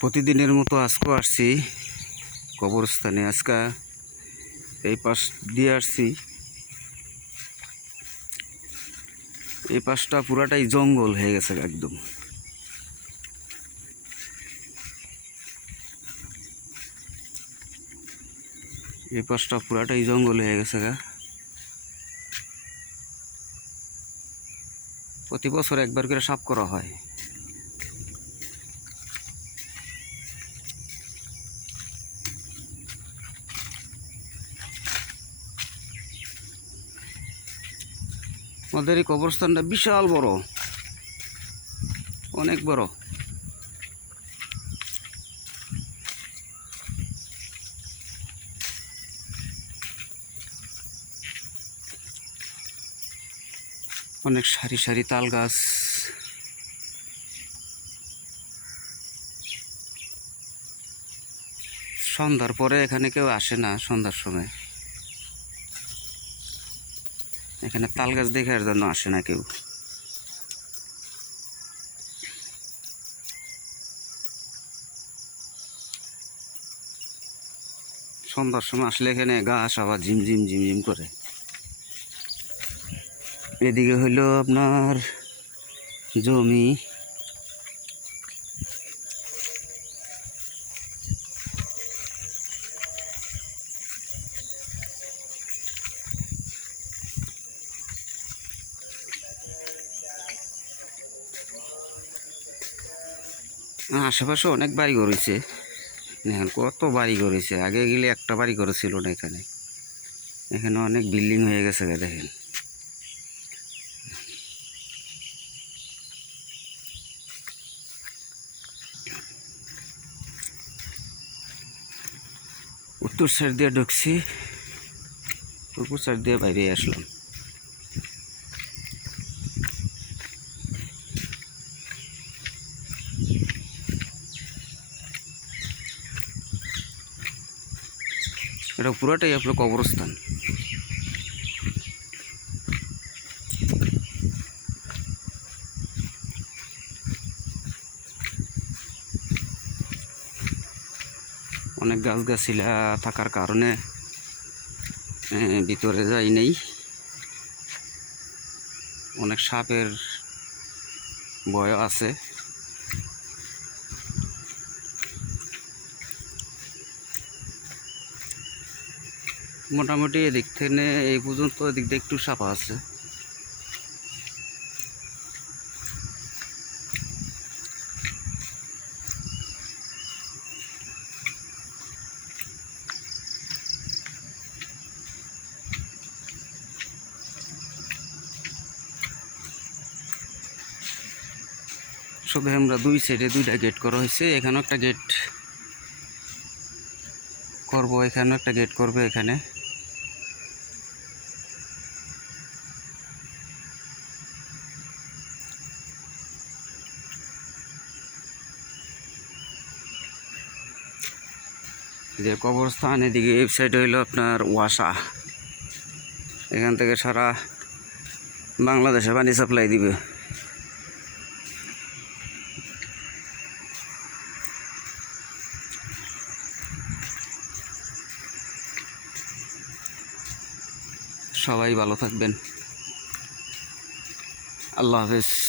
প্রতিদিনের মতো আজকেও আসছি কবরস্থানে। আজকে এই পাশ দিয়ে আসছি। এই পাশটা পুরাটাই জঙ্গল হয়ে গেছে একদম। এই পাশটা পুরাটাই জঙ্গল হয়ে গেছে গা। প্রতি বছর একবার করে সাফ করা হয়। আমাদের এই কবরস্থানটা বিশাল বড়, অনেক বড়। অনেক সারি সারি তাল গাছ। সন্ধ্যার পরে এখানে কেউ আসে না। সন্ধ্যার সময় এখানে তাল গাছ দেখার জন্য আসে না কেউ। সন্ধ্যার সময় আসলে এখানে গাছ আবার ঝিমঝিম ঝিমঝিম করে। এদিকে হইল আপনার জমি। আশেপাশে অনেক বাড়ি ঘর হয়েছে। এখন কত বাড়ি ঘর হয়েছে। আগে গেলে একটা বাড়ি ঘর ছিল না এখানে। এখানে অনেক বিল্ডিং হয়ে গেছে দেখেন। উত্তর সাইড দিয়ে ঢুকছি, পূর্ব সাইড দিয়ে বাইরে আসলাম। এটা পুরোটাই আপনার কবরস্থান। অনেক গাছগাছিলা থাকার কারণে ভিতরে যাই নেই। অনেক সাপের ভয় আছে। মোটামুটি এদিক থেকে এই পর্যন্ত এদিক দিয়ে একটু সাপা আছে। শুধু আমরা দুই সাইডে দুইটা গেট করা হয়েছে। এখানেও একটা গেট করব, এখানেও একটা গেট করবে। এখানে যে কবরস্থান, এদিকে এই সাইডে হইল আপনার ওয়াসা। এখান থেকে সারা বাংলাদেশে পানি সাপ্লাই দিবে। সবাই ভালো থাকবেন। আল্লাহ হাফেজ।